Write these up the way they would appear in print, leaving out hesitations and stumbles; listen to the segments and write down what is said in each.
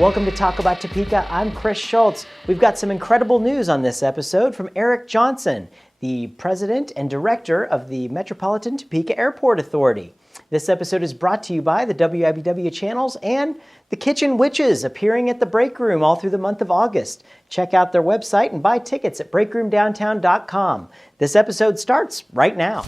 Welcome to Talk About Topeka. I'm Chris Schultz. We've got some incredible news on this episode from Eric Johnson, the President and Director of the Metropolitan Topeka Airport Authority. This episode is brought to you by the WIBW channels and the Kitchen Witches, appearing at the Break Room all through the month of August. Check out their website and buy tickets at breakroomdowntown.com. This episode starts right now.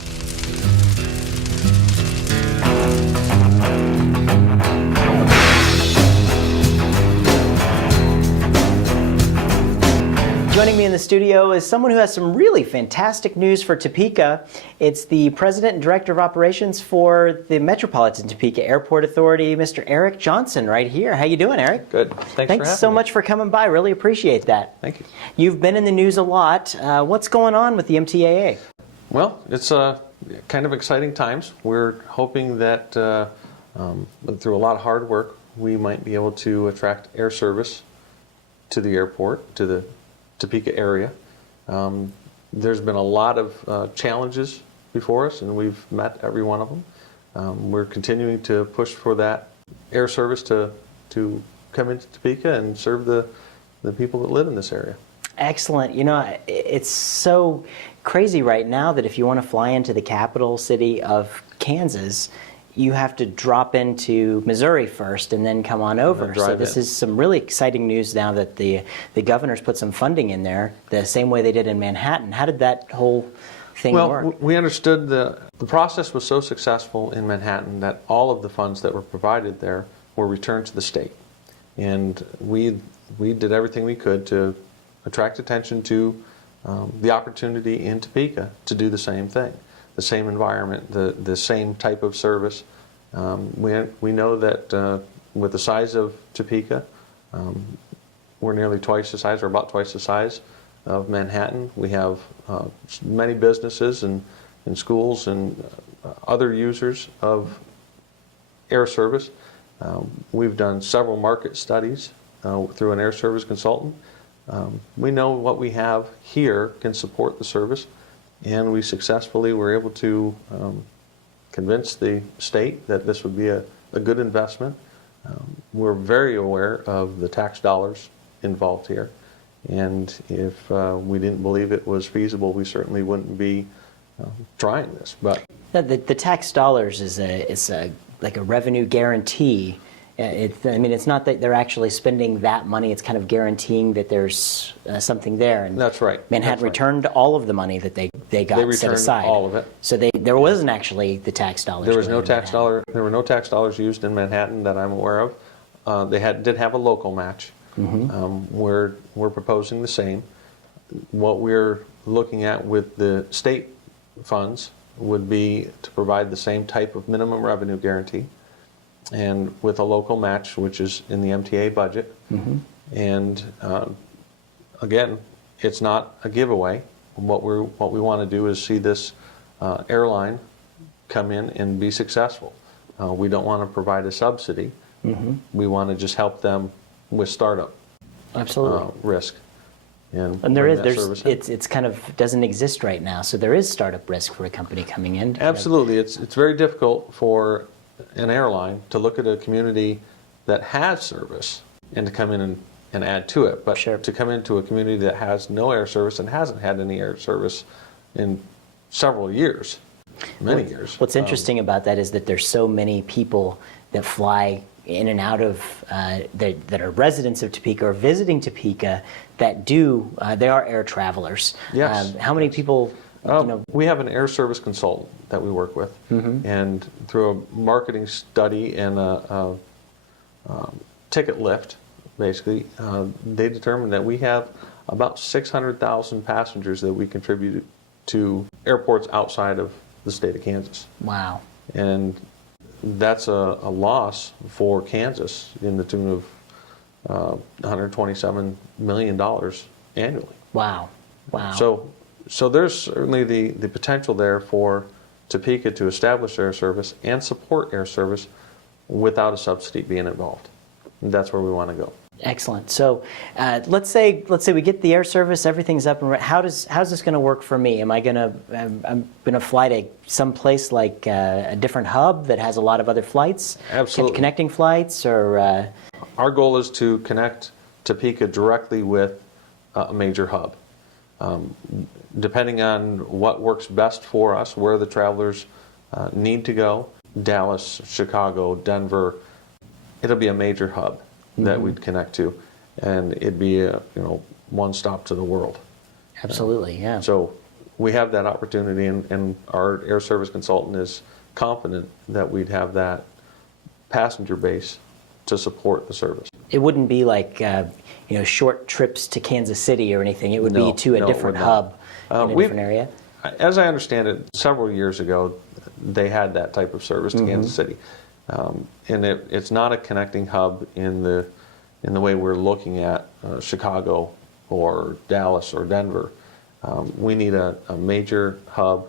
Joining me in the studio is someone who has some really fantastic news for Topeka. It's the President and Director of Operations for the Metropolitan Topeka Airport Authority, Mr. Eric Johnson, right here. How you doing, Eric? Good. Thanks for having so me. much for coming by. Really appreciate that. Thank you. You've been in the news a lot. What's going on with the MTAA? Well, it's kind of exciting times. We're hoping that through a lot of hard work, we might be able to attract air service to the airport, to the Topeka area. There's been a lot of challenges before us, and we've met every one of them. We're continuing to push for that air service to come into Topeka and serve the people that live in this area. Excellent. You know, it's so crazy right now that if you want to fly into the capital city of Kansas, you have to drop into Missouri first and then come on over. So this is some really exciting news now that the governor's put some funding in there, the same way they did in Manhattan. How did that whole thing work? Well, we understood the process was so successful in Manhattan that all of the funds that were provided there were returned to the state. And we did everything we could to attract attention to the opportunity in Topeka to do the same thing. The same environment, the same type of service. We know that with the size of Topeka, we're nearly twice the size, or about twice the size of Manhattan. We have many businesses and schools and other users of air service. We've done several market studies through an air service consultant. We know what we have here can support the service. And we successfully were able to convince the state that this would be a good investment. We're very aware of the tax dollars involved here. And if we didn't believe it was feasible, we certainly wouldn't be trying this. But the tax dollars is like a revenue guarantee. It's not that they're actually spending that money. It's kind of guaranteeing that there's something there. And that's right. Manhattan returned all of the money that they got set aside. All of it. So there wasn't actually the tax dollars. There was no tax dollar. There were no tax dollars used in Manhattan that I'm aware of. They did have a local match. Mm-hmm. We're proposing the same. What we're looking at with the state funds would be to provide the same type of minimum revenue guarantee, and with a local match, which is in the MTA budget. Mm-hmm. And again, it's not a giveaway. What we want to do is see this airline come in and be successful. We don't want to provide a subsidy. Mm-hmm. We want to just help them with startup risk. And it's kind of doesn't exist right now. So there is startup risk for a company coming in. Absolutely, it's very difficult for an airline to look at a community that has service and to come in and add to it. But to come into a community that has no air service and hasn't had any air service in several years, many years. What's interesting about that is that there's so many people that fly in and out of, that are residents of Topeka or visiting Topeka that they are air travelers. Yes. How many people... We have an air service consultant that we work with, mm-hmm. and through a marketing study and a ticket lift, basically, they determined that we have about 600,000 passengers that we contribute to airports outside of the state of Kansas. Wow. And that's a loss for Kansas in the tune of $127 million annually. Wow. Wow. So there's certainly the potential there for Topeka to establish air service and support air service without a subsidy being involved. And that's where we want to go. Excellent. So let's say we get the air service, everything's up and running. How's this going to work for me? I'm gonna fly to some place like a different hub that has a lot of other flights? Absolutely. Connecting flights, or Our goal is to connect Topeka directly with a major hub. Depending on what works best for us, where the travelers need to go, Dallas, Chicago, Denver, it'll be a major hub that we'd connect to, and it'd be a one stop to the world. Absolutely, yeah. So we have that opportunity, and our air service consultant is confident that we'd have that passenger base to support the service. It wouldn't be like short trips to Kansas City or anything. It would No, be to a no, it different would not. hub in a different area. As I understand it, several years ago, they had that type of service to Kansas City, and it's not a connecting hub in the way we're looking at Chicago or Dallas or Denver. We need a major hub,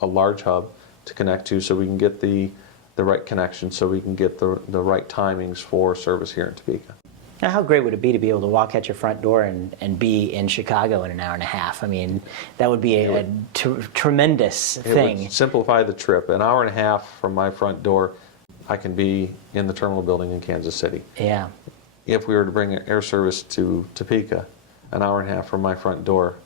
a large hub to connect to, so we can get the right connection, so we can get the right timings for service here in Topeka. Now, how great would it be to be able to walk out your front door and be in Chicago in an hour and a half? I mean, that would be a tremendous thing. It would simplify the trip. An hour and a half from my front door, I can be in the terminal building in Kansas City. Yeah. If we were to bring air service to Topeka, an hour and a half from my front door,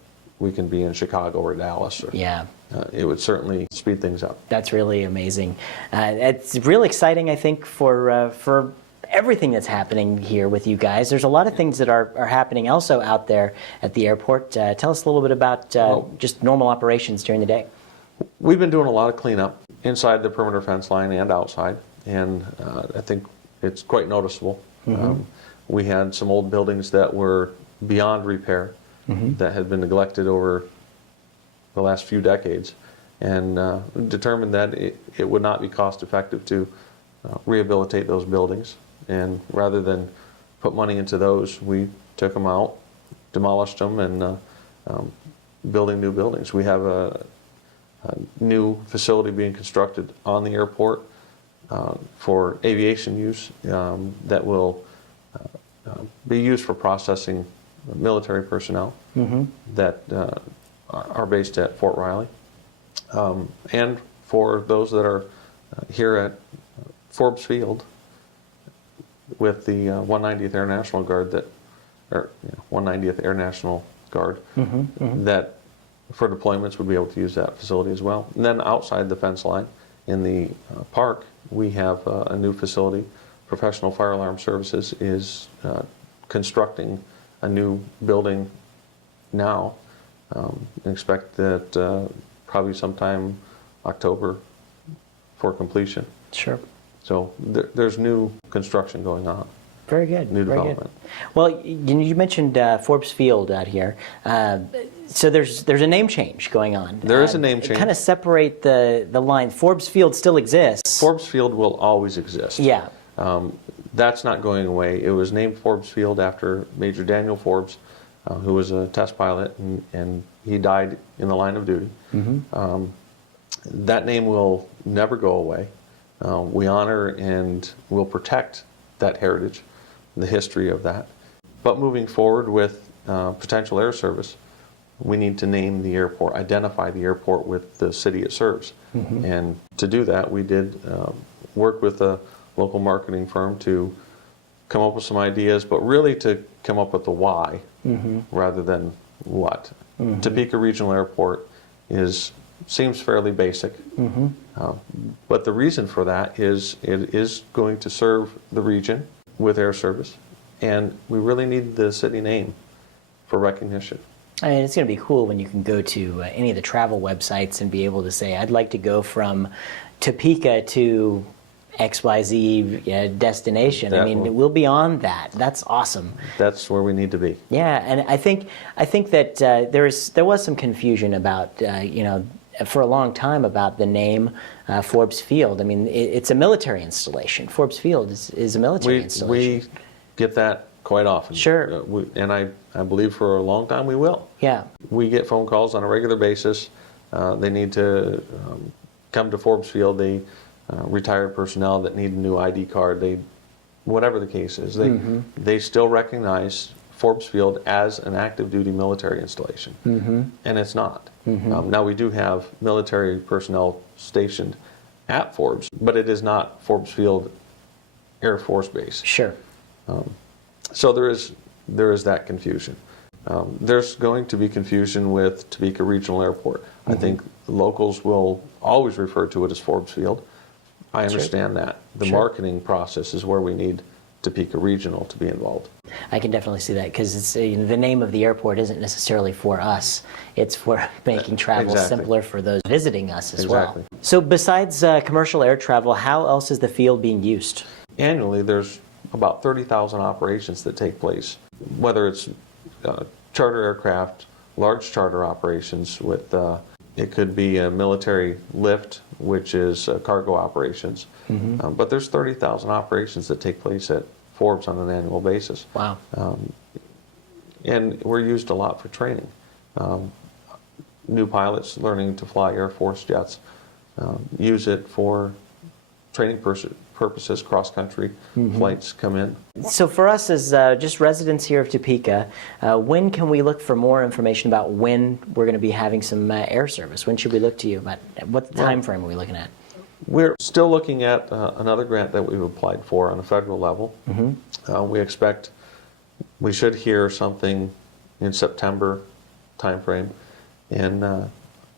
we can be in Chicago or Dallas. Or, yeah. It would certainly speed things up. That's really amazing. It's real exciting, I think, for everything that's happening here with you guys. There's a lot of things that are happening also out there at the airport. Tell us a little bit about just normal operations during the day. We've been doing a lot of cleanup inside the perimeter fence line and outside, and I think it's quite noticeable. We had some old buildings that were beyond repair, that had been neglected over the last few decades, and determined that it would not be cost effective to rehabilitate those buildings. And rather than put money into those, we took them out, demolished them, and building new buildings. We have a new facility being constructed on the airport for aviation use that will be used for processing military personnel that are based at Fort Riley, and for those that are here at Forbes Field with the 190th Air National Guard, 190th Air National Guard, that for deployments would be able to use that facility as well. And then outside the fence line in the park, we have a new facility. Professional Fire Alarm Services is constructing a new building now. Expect that probably sometime October for completion. Sure. So there's new construction going on. Very good. New very development. Good. Well, you mentioned Forbes Field out here. So there's a name change going on. There is a name change. Kind of separate the line. Forbes Field still exists. Forbes Field will always exist. Yeah. That's not going away. It was named Forbes Field after Major Daniel Forbes, who was a test pilot, and he died in the line of duty. That name will never go away. We honor and will protect that heritage, the history of that. But moving forward with potential air service, we need to name the airport, identify the airport with the city it serves. And to do that, we did work with a local marketing firm to come up with some ideas, but really to come up with the why rather than what. Topeka Regional Airport seems fairly basic, but the reason for that is it is going to serve the region with air service, and we really need the city name for recognition. I mean, it's going to be cool when you can go to any of the travel websites and be able to say, I'd like to go from Topeka to XYZ destination. I mean, we'll be on that. That's awesome. That's where we need to be. Yeah, and I think that there was some confusion about for a long time about the name Forbes Field. I mean, it's a military installation. Forbes Field is a military installation. We get that quite often. Sure. And I believe for a long time we will. Yeah. We get phone calls on a regular basis. They need to come to Forbes Field. They retired personnel that need a new ID card. Whatever the case is, they still recognize Forbes Field as an active duty military installation, and it's not. Now we do have military personnel stationed at Forbes, but it is not Forbes Field Air Force Base. Sure. So there is that confusion. There's going to be confusion with Topeka Regional Airport. I think locals will always refer to it as Forbes Field. I understand that. The marketing process is where we need Topeka Regional to be involved. I can definitely see that, because it's the name of the airport isn't necessarily for us. It's for making travel simpler for those visiting us as well. So besides commercial air travel, how else is the field being used? Annually, there's about 30,000 operations that take place, whether it's charter aircraft, large charter operations with, it could be a military lift, which is cargo operations. But there's 30,000 operations that take place at Forbes on an annual basis. Wow. And we're used a lot for training. New pilots learning to fly Air Force jets use it for training purposes, cross-country flights come in. So for us as just residents here of Topeka, when can we look for more information about when we're going to be having some air service? When should we look to you about what time frame are we looking at? We're still looking at another grant that we've applied for on a federal level. We expect we should hear something in September timeframe, and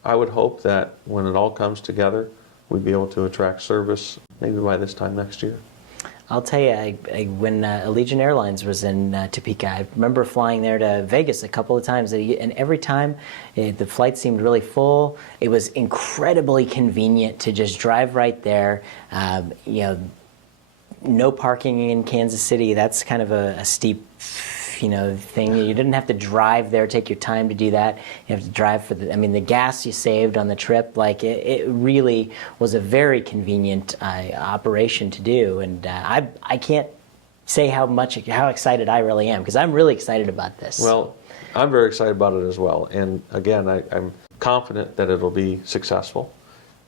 I would hope that when it all comes together, we'd be able to attract service maybe by this time next year. I'll tell you, when Allegiant Airlines was in Topeka, I remember flying there to Vegas a couple of times, and every time the flight seemed really full. It was incredibly convenient to just drive right there. You know, no parking in Kansas City. That's kind of a steep, thing. You didn't have to drive there, take your time to do that. You have to drive for the gas you saved on the trip. Like it really was a very convenient operation to do, and I can't say how excited I really am, because I'm really excited about this. Well, I'm very excited about it as well, and again, I'm confident that it'll be successful,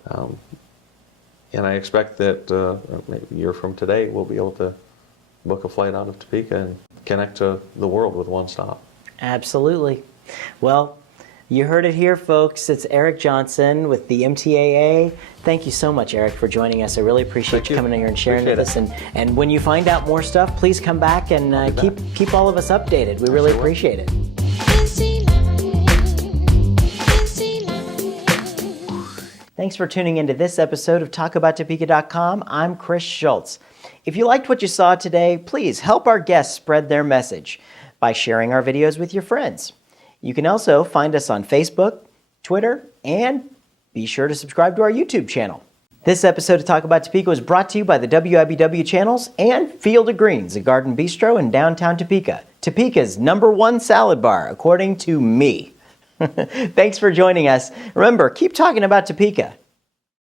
and I expect that maybe a year from today we'll be able to book a flight out of Topeka and connect to the world with one stop. Absolutely. Well, you heard it here, folks. It's Eric Johnson with the MTAA. Thank you so much, Eric, for joining us. I really appreciate you coming in here and sharing with us. And when you find out more stuff, please come back and keep all of us updated. We really appreciate it. Thanks for tuning into this episode of TalkAboutTopeka.com. I'm Chris Schultz. If you liked what you saw today, please help our guests spread their message by sharing our videos with your friends. You can also find us on Facebook, Twitter, and be sure to subscribe to our YouTube channel. This episode of Talk About Topeka was brought to you by the WIBW channels and Field of Greens, a garden bistro in downtown Topeka. Topeka's #1 salad bar, according to me. Thanks for joining us. Remember, keep talking about Topeka.